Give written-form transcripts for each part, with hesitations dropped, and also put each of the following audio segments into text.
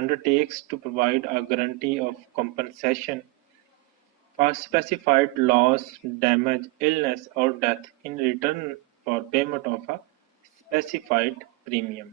undertakes to provide a guarantee of compensation for specified loss, damage, illness or death in return for payment of a specified premium।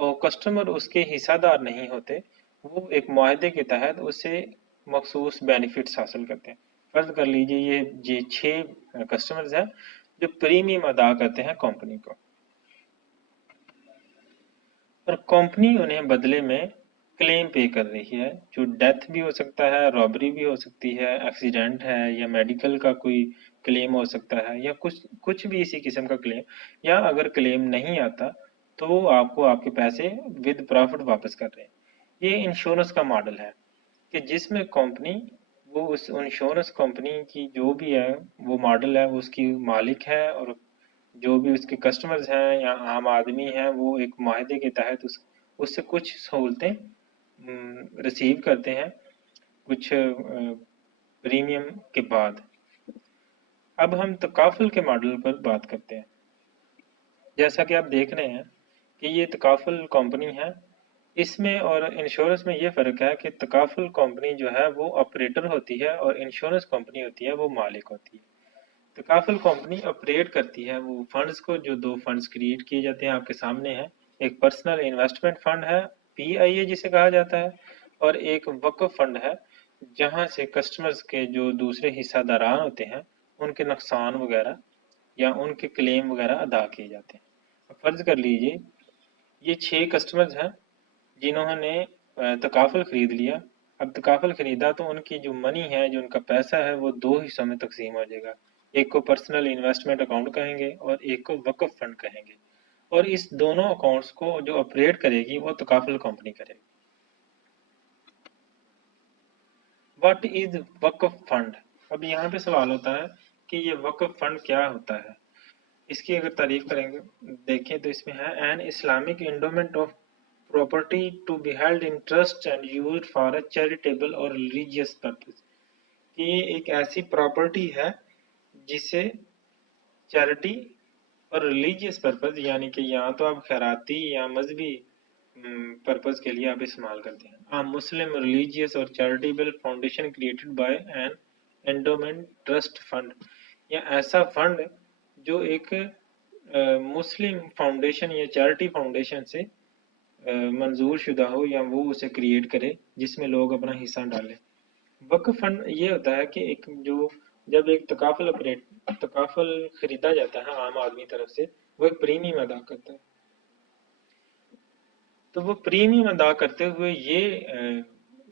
اور customer اس کے حصہ دار نہیں ہوتے، وہ ایک معاہدے کے تحت اس سے مخصوص بینیفٹس حاصل کرتے ہیں۔ فرض کر لیجئے یہ 6 کسٹمرز ہیں جو پریمیم ادا کرتے ہیں کمپنی کو، اور کمپنی انہیں بدلے میں کلیم پے کر رہی ہے، جو ڈیتھ بھی ہو سکتا ہے، رابری بھی ہو سکتی ہے، ایکسیڈنٹ ہے، یا میڈیکل کا کوئی کلیم ہو سکتا ہے، یا کچھ بھی اسی قسم کا کلیم، یا اگر کلیم نہیں آتا تو آپ کو آپ کے پیسے ود پروفٹ واپس کر رہے ہیں۔ یہ انشورنس کا ماڈل ہے کہ جس میں کمپنی، وہ اس انشورنس کمپنی کی جو بھی ہے وہ ماڈل ہے، وہ اس کی مالک ہے، اور جو بھی اس کے کسٹمرز ہیں یا عام آدمی ہیں وہ ایک معاہدے کے تحت اس سے کچھ سہولتیں ریسیو کرتے ہیں کچھ پریمیم کے بعد۔ اب ہم تکافل کے ماڈل پر بات کرتے ہیں۔ جیسا کہ آپ دیکھ رہے ہیں کہ یہ تکافل کمپنی ہے، اس میں اور انشورنس میں یہ فرق ہے کہ تکافل کمپنی جو ہے وہ آپریٹر ہوتی ہے اور انشورنس کمپنی ہوتی ہے وہ مالک ہوتی ہے۔ تکافل کمپنی آپریٹ کرتی ہے وہ فنڈز کو، جو 2 فنڈز کریٹ کیے جاتے ہیں آپ کے سامنے ہیں، ایک پرسنل انویسٹمنٹ فنڈ ہے PIA جسے کہا جاتا ہے، اور ایک وقف فنڈ ہے جہاں سے کسٹمرز کے جو دوسرے حصہ داران ہوتے ہیں ان کے نقصان وغیرہ یا ان کے کلیم وغیرہ ادا کیے جاتے ہیں۔ فرض کر لیجئے یہ 6 کسٹمرز ہیں جنہوں نے تکافل خرید لیا۔ اب تکافل خریدا تو ان کی جو منی ہے، جو ان کا پیسہ ہے، وہ 2 حصوں میں تقسیم ہو جائے گا، ایک کو پرسنل انویسٹمنٹ اکاؤنٹ کہیں گے اور ایک کو وقف فنڈ کہیں گے، اور اس دونوں اکاؤنٹس کو جو آپریٹ کرے گی وہ تکافل کمپنی کرے گی۔ واٹ از وقف فنڈ؟ اب یہاں پہ سوال ہوتا ہے کہ یہ وقف فنڈ کیا ہوتا ہے۔ اس کی اگر تعریف کریں گے دیکھیں تو اس میں ہے an Islamic endowment of property to be held in trust and used for a charitable or religious purpose، کہ یہ ایک ایسی پراپرٹی ہے جسے چیریٹی اور ریلیجیس پرپز، یعنی کہ یہاں تو آپ خیراتی یا مذہبی پرپز کے لیے آپ استعمال کرتے ہیں۔ مسلم ریلیجیس اور charitable foundation created by an endowment trust fund, یا ایسا فنڈ جو ایک مسلم فاؤنڈیشن یا چیریٹی فاؤنڈیشن سے منظور شدہ ہو، یا وہ اسے کریٹ کرے جس میں لوگ اپنا حصہ ڈالیں۔ وقف فنڈ یہ ہوتا ہے کہ جب ایک تکافل خریدا جاتا ہے عام آدمی طرف سے، وہ ایک پریمیم ادا کرتا ہے، تو وہ پریمیم ادا کرتے ہوئے یہ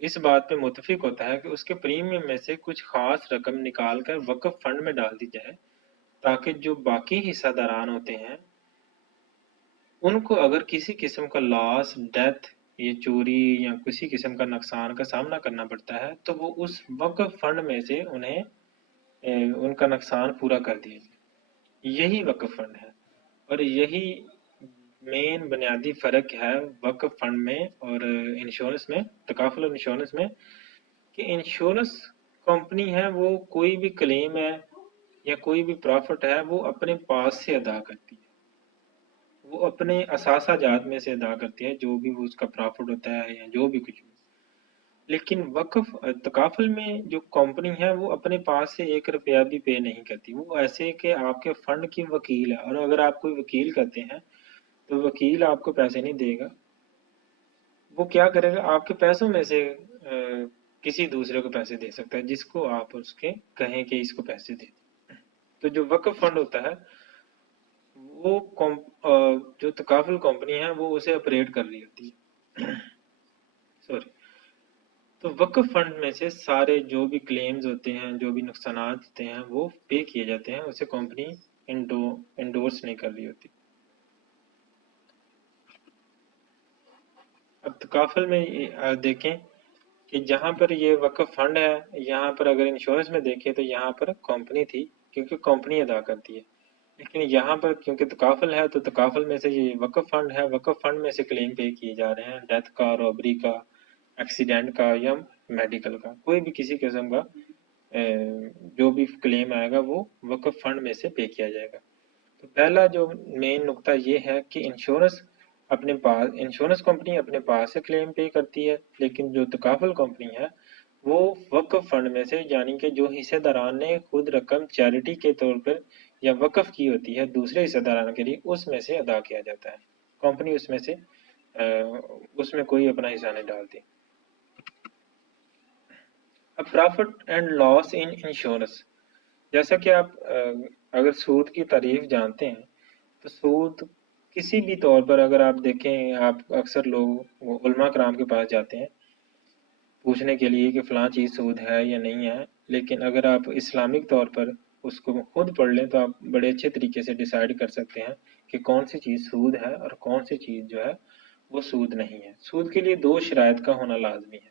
اس بات پہ متفق ہوتا ہے کہ اس کے پریمیم میں سے کچھ خاص رقم نکال کر وقف فنڈ میں ڈال دی جائے، تاکہ جو باقی حصہ داران ہوتے ہیں ان کو اگر کسی قسم کا لاس، ڈیتھ یا چوری یا کسی قسم کا نقصان کا سامنا کرنا پڑتا ہے تو وہ اس وقف فنڈ میں سے انہیں ان کا نقصان پورا کر دیا جائے۔ یہی وقف فنڈ ہے، اور یہی مین بنیادی فرق ہے وقف فنڈ میں اور انشورنس میں، تکافل انشورنس میں، کہ انشورنس کمپنی ہے وہ کوئی بھی کلیم ہے یا کوئی بھی پروفٹ ہے وہ اپنے پاس سے ادا کرتی ہے، وہ اپنے اثاثہ جات میں سے ادا کرتی ہے، جو بھی اس کا پروفٹ ہوتا ہے یا جو بھی کچھ بھی۔ لیکن تکافل میں جو کمپنی ہے وہ اپنے پاس سے 1 روپیہ بھی پے نہیں کرتی، وہ ایسے کہ آپ کے فنڈ کی وکیل ہے، اور اگر آپ کوئی وکیل کرتے ہیں تو وکیل آپ کو پیسے نہیں دے گا، وہ کیا کرے گا، آپ کے پیسوں میں سے کسی دوسرے کو پیسے دے سکتا ہے جس کو آپ اس کے کہیں کہ اس کو پیسے دے دیں۔ تو جو وقف فنڈ ہوتا ہے وہ جو تکافل کمپنی ہے وہ اسے آپریٹ کر رہی ہوتی ہے۔ سوری، تو وقف فنڈ میں سے سارے جو بھی کلیمز ہوتے ہیں، جو بھی نقصانات ہوتے ہیں وہ پے کیے جاتے ہیں، اسے کمپنی انڈورس نہیں کر رہی ہوتی۔ اب تکافل میں دیکھیں کہ جہاں پر یہ وقف فنڈ ہے، یہاں پر اگر انشورنس میں دیکھیں تو یہاں پر کمپنی تھی کیونکہ کمپنی ادا کرتی ہے، لیکن یہاں پر کیونکہ تکافل ہے تو تکافل میں سے یہ وقف فنڈ ہے، وقف فنڈ میں سے کلیم پے کیے جا رہے ہیں، ڈیتھ کا، رابری کا، ایکسیڈنٹ کا یا میڈیکل کا، کوئی بھی کسی قسم کا جو بھی کلیم آئے گا وہ وقف فنڈ میں سے پے کیا جائے گا۔ تو پہلا جو مین نقطہ یہ ہے کہ انشورنس کمپنی اپنے پاس سے کلیم پے کرتی ہے، لیکن جو تکافل کمپنی ہے وہ وقف فنڈ میں سے، یعنی کہ جو حصہ داران نے خود رقم چیریٹی کے طور پر یا وقف کی ہوتی ہے دوسرے حصہ داران کے لیے، اس میں سے ادا کیا جاتا ہے، کمپنی اس میں سے اس میں کوئی اپنا حصہ نہیں ڈالتی۔ اب profit and loss in insurance, جیسا کہ آپ اگر سود کی تعریف جانتے ہیں تو سود کسی بھی طور پر، اگر آپ دیکھیں، آپ اکثر لوگ علماء کرام کے پاس جاتے ہیں پوچھنے کے لیے کہ فلاں چیز سود ہے یا نہیں ہے، لیکن اگر آپ اسلامک طور پر اس کو خود پڑھ لیں تو آپ بڑے اچھے طریقے سے ڈیسائیڈ کر سکتے ہیں کہ کون سی چیز سود ہے اور کون سی چیز جو ہے وہ سود نہیں ہے۔ سود کے لیے 2 شرائط کا ہونا لازمی ہے۔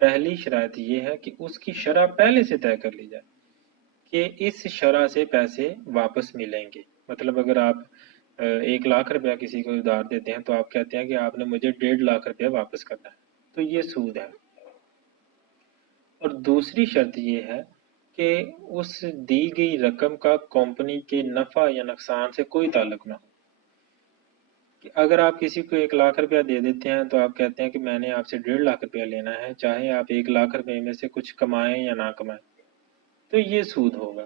پہلی شرائط یہ ہے کہ اس کی شرح پہلے سے طے کر لی جائے کہ اس شرح سے پیسے واپس ملیں گے۔ مطلب اگر آپ 1,00,000 روپیہ کسی کو ادھار دیتے ہیں تو آپ کہتے ہیں کہ آپ نے مجھے 1,50,000 روپیہ واپس کرنا ہے، تو یہ سود ہے۔ اور دوسری شرط یہ ہے کہ اس دی گئی رقم کا کمپنی کے نفع یا نقصان سے کوئی تعلق نہ ہو۔ کہ اگر آپ کسی کو 1,00,000 روپیہ دے دیتے ہیں تو آپ کہتے ہیں کہ میں نے آپ سے 1,50,000 روپیہ لینا ہے، چاہے آپ 1,00,000 روپے میں سے کچھ کمائیں یا نہ کمائیں، تو یہ سود ہوگا۔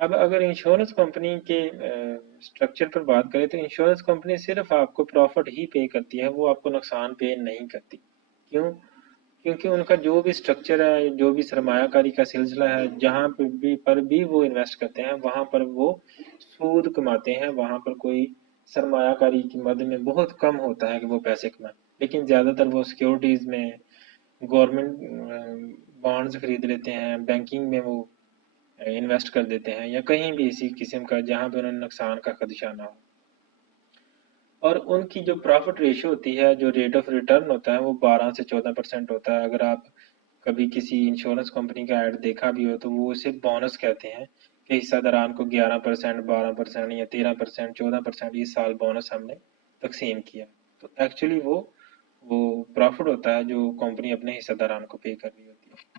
اب اگر انشورنس کمپنی کے سٹرکچر پر بات کریں تو انشورنس کمپنی صرف آپ کو پروفٹ ہی پے کرتی ہے، وہ آپ کو نقصان پے نہیں کرتی۔ کیوں؟ کیونکہ ان کا جو بھی سٹرکچر ہے، جو بھی سرمایہ کاری کا سلسلہ ہے، جہاں پر بھی وہ انویسٹ کرتے ہیں وہاں پر وہ سود کماتے ہیں، وہاں پر کوئی سرمایہ کاری کی مد میں بہت کم ہوتا ہے کہ وہ پیسے کمائیں، لیکن زیادہ تر وہ سیکیورٹیز میں، گورنمنٹ بانڈز خرید لیتے ہیں، بینکنگ میں وہ انویسٹ کر دیتے ہیں، یا کہیں بھی اسی قسم کا جہاں پہ انہیں نقصان کا خدشہ نہ ہو۔ اور ان کی جو پرافٹ ریشو ہوتی ہے، جو ریٹ آف ریٹرن ہوتا ہے، وہ 12 سے 14% ہوتا ہے۔ اگر آپ کبھی کسی انشورنس کمپنی کا ایڈ دیکھا بھی ہو تو وہ اسے بونس کہتے ہیں کہ حصہ داران کو 11%، 12% یا 13%، 14% اس سال بونس ہم نے تقسیم کیا، تو ایکچولی وہ پرافٹ ہوتا ہے جو کمپنی اپنے حصہ داران کو پے کر رہی ہوتی ہے۔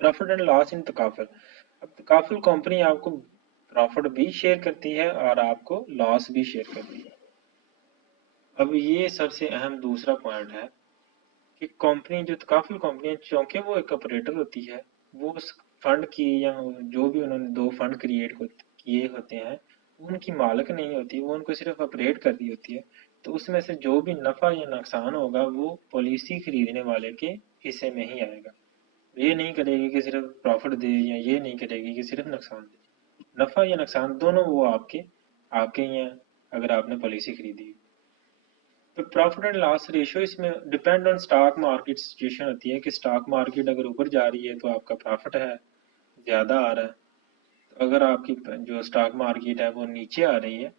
پرافٹ اینڈ لاس ان تکافل، اب تکافل کمپنی آپ کو پرافٹ بھی شیئر کرتی ہے اور آپ کو لاس بھی شیئر کرتی ہے۔ اب یہ سب سے اہم دوسرا پوائنٹ ہے کہ کمپنی، جو تکافل کمپنی ہے، چونکہ وہ ایک آپریٹر ہوتی ہے، وہ اس فنڈ کی یا جو بھی انہوں نے 2 فنڈ کریٹ کیے ہوتے ہیں ان کی مالک نہیں ہوتی، وہ ان کو صرف آپریٹ کر رہی ہوتی ہے، تو اس میں سے جو بھی نفع یا نقصان ہوگا وہ پالیسی خریدنے والے کے حصے میں ہی آئے گا۔ یہ نہیں کرے گی کہ صرف پروفٹ دے، یا یہ نہیں کرے گی کہ صرف نقصان دے، نفع یا نقصان دونوں وہ آپ کے ہی ہیں اگر آپ نے پالیسی خریدی۔ تو پروفٹ اینڈ لاس ریشو اس میں depend on stock market situation ہوتی ہے کہ سٹاک مارکیٹ اگر اوپر جا رہی ہے تو آپ کا پروفٹ ہے، زیادہ آ رہا ہے، تو اگر آپ کی جو سٹاک مارکیٹ ہے وہ نیچے آ رہی ہے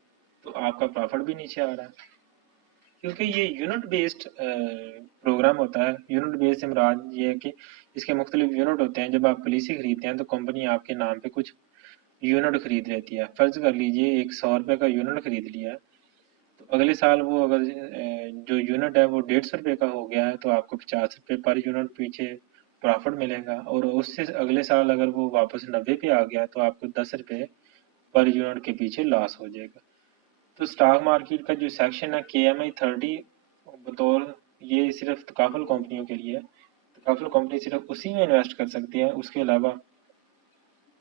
تو آپ کا پروفٹ بھی نیچے آ رہا ہے، کیونکہ یہ یونٹ بیسڈ پروگرام ہوتا ہے۔ یونٹ بیس سے مراد یہ ہے کہ اس کے مختلف یونٹ ہوتے ہیں۔ جب آپ پالیسی خریدتے ہیں تو کمپنی آپ کے نام پہ کچھ یونٹ خرید لیتی ہے۔ فرض کر لیجئے ایک 100 روپے کا یونٹ خرید لیا ہے، تو اگلے سال وہ اگر جو یونٹ ہے وہ 150 روپے کا ہو گیا ہے تو آپ کو 50 روپے پر یونٹ پیچھے پرافٹ ملے گا، اور اس سے اگلے سال اگر وہ واپس 90 پہ آ گیا تو آپ کو 10 روپے پر یونٹ کے پیچھے لاس ہو جائے گا۔ تو سٹاک مارکیٹ کا جو سیکشن ہے KMI 30 بطور، یہ صرف تکافل کمپنیوں کے لیے ہے۔ تکافل کمپنی صرف اسی میں انویسٹ کر سکتی ہے، اس کے علاوہ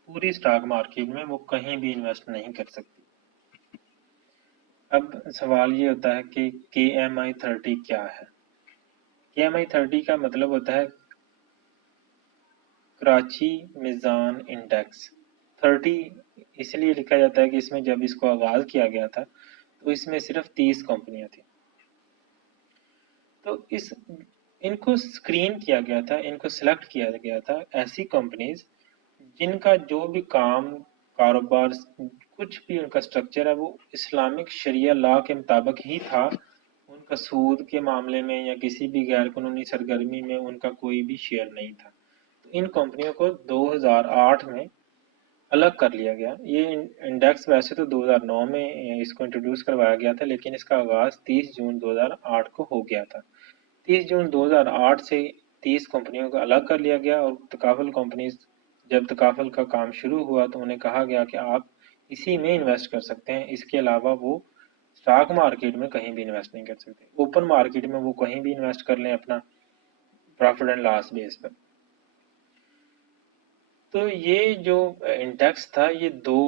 پوری سٹاک مارکیٹ میں وہ کہیں بھی انویسٹ نہیں کر سکتی۔ اب سوال یہ ہوتا ہے کہ KMI 30 کیا ہے؟ KMI 30 کا مطلب ہوتا ہے کراچی میزان انڈیکس۔ 30 اس لیے لکھا جاتا ہے کہ اس میں جب اس کو آغاز کیا گیا تھا تو اس میں صرف 30 کمپنیاں تھیں، تو ان کو اسکرین کیا گیا تھا، ان کو سلیکٹ کیا گیا تھا ایسی کمپنیز جن کا جو بھی کام، کاروبار، کچھ بھی ان کا سٹرکچر ہے وہ اسلامک شریعہ لا کے مطابق ہی تھا، ان کا سود کے معاملے میں یا کسی بھی غیر قانونی سرگرمی میں ان کا کوئی بھی شیئر نہیں تھا۔ تو ان کمپنیوں کو 2008 میں الگ کر لیا گیا۔ یہ انڈیکس ویسے تو 2009 میں اس کو انٹروڈیوس کروایا گیا تھا، لیکن اس کا آغاز 30 جون 2008 کو ہو گیا تھا۔ 30 جون 2008 سے 30 کمپنیوں کو الگ کر لیا گیا، اور تکافل کمپنیز جب تکافل کا کام شروع ہوا تو انہیں کہا گیا کہ آپ اسی میں انویسٹ کر سکتے ہیں، اس کے علاوہ وہ سٹاک مارکیٹ میں کہیں بھی انویسٹ نہیں کر سکتے۔ اوپن مارکیٹ میں وہ کہیں بھی انویسٹ کر لیں اپنا پروفٹ اینڈ لاس بیس پر۔ تو یہ جو انڈیکس تھا یہ دو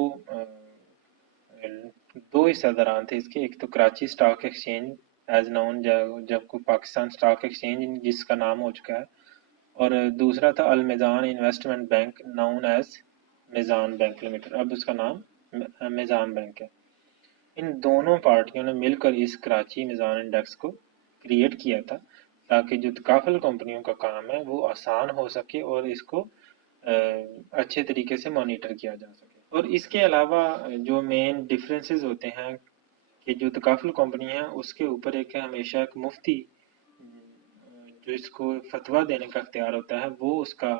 حصہ داران تھے اس کے، ایک تو کراچی سٹاک ایکسچینج ایز نون جب کو پاکستان اسٹاک ایکسچینج جس کا نام ہو چکا ہے، اور دوسرا تھا المیزان انویسٹمنٹ بینک نون ایز میزان بینک لمیٹڈ، اب اس کا نام میزان بینک ہے۔ ان دونوں پارٹیوں نے مل کر اس کراچی میزان انڈیکس کو کریٹ کیا تھا تاکہ جو تکافل کمپنیوں کا کام ہے وہ آسان ہو سکے اور اس کو اچھے طریقے سے مانیٹر کیا جا سکے۔ اور اس کے علاوہ جو مین ڈفرینسز ہوتے ہیں کہ جو تکافل کمپنی ہے اس کے اوپر ایک ہمیشہ ایک مفتی جو اس کو فتویٰ دینے کا اختیار ہوتا ہے، وہ اس کا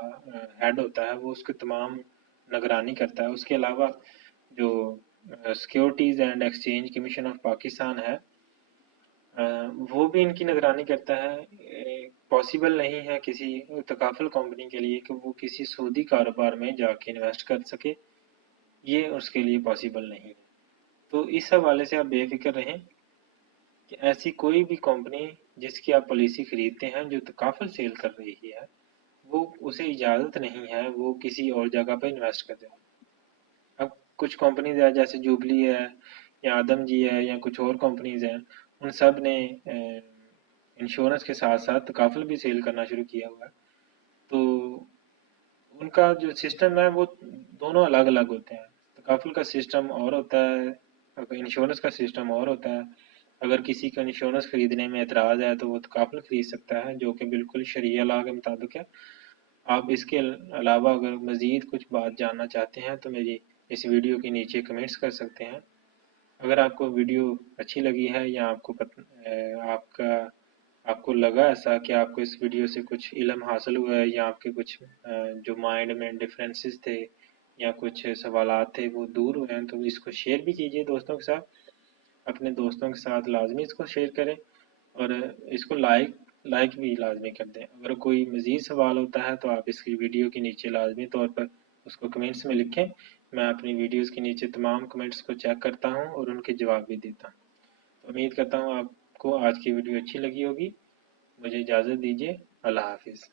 ہیڈ ہوتا ہے، وہ اس کے تمام نگرانی کرتا ہے۔ اس کے علاوہ جو securities and exchange commission of Pakistan ہے، وہ بھی ان کی نگرانی کرتا ہے۔ پاسبل نہیں ہے کسی تکافل کمپنی کے لیے کہ وہ کسی سودی کاروبار میں جا کے انویسٹ کر سکے، یہ اس کے لیے پاسبل نہیں ہے۔ تو اس حوالے سے آپ بے فکر رہیں کہ ایسی کوئی بھی کمپنی جس کی آپ پالیسی خریدتے ہیں جو تکافل سیل کر رہی ہے، وہ اسے اجازت نہیں ہے وہ کسی اور جگہ پہ انویسٹ کر دے۔ اب کچھ کمپنیز ہیں جیسے جوبلی ہے یا آدم جی ہے یا کچھ اور کمپنیز ہیں، ان سب نے انشورنس کے ساتھ ساتھ تکافل بھی سیل کرنا شروع کیا ہوا ہے۔ تو ان کا جو سسٹم ہے وہ دونوں الگ الگ ہوتے ہیں۔ تکافل کا سسٹم اور ہوتا ہے، انشورنس کا سسٹم اور ہوتا ہے۔ اگر کسی کا انشورنس خریدنے میں اعتراض ہے تو وہ تکافل خرید سکتا ہے، جو کہ بالکل شرعیہ لاء کے مطابق ہے۔ آپ اس کے علاوہ اگر مزید کچھ بات جاننا چاہتے ہیں تو میری اس ویڈیو کے نیچے کمنٹس کر سکتے ہیں۔ اگر آپ کو ویڈیو اچھی لگی ہے یا آپ کو لگا ایسا کہ آپ کو اس ویڈیو سے کچھ علم حاصل ہوا ہے یا آپ کے کچھ جو مائنڈ میں ڈفرینسز تھے یا کچھ سوالات تھے وہ دور ہوئے ہیں، تو اس کو شیئر بھی کیجئے دوستوں کے ساتھ۔ اپنے دوستوں کے ساتھ لازمی اس کو شیئر کریں اور اس کو لائک بھی لازمی کر دیں۔ اگر کوئی مزید سوال ہوتا ہے تو آپ اس کی ویڈیو کے نیچے لازمی طور پر اس کو کمنٹس میں لکھیں۔ میں اپنی ویڈیوز کے نیچے تمام کمنٹس کو چیک کرتا ہوں اور ان کے جواب بھی دیتا ہوں۔ تو امید کرتا ہوں آپ کو آج کی ویڈیو اچھی لگی ہوگی۔ مجھے اجازت دیجیے، اللہ حافظ۔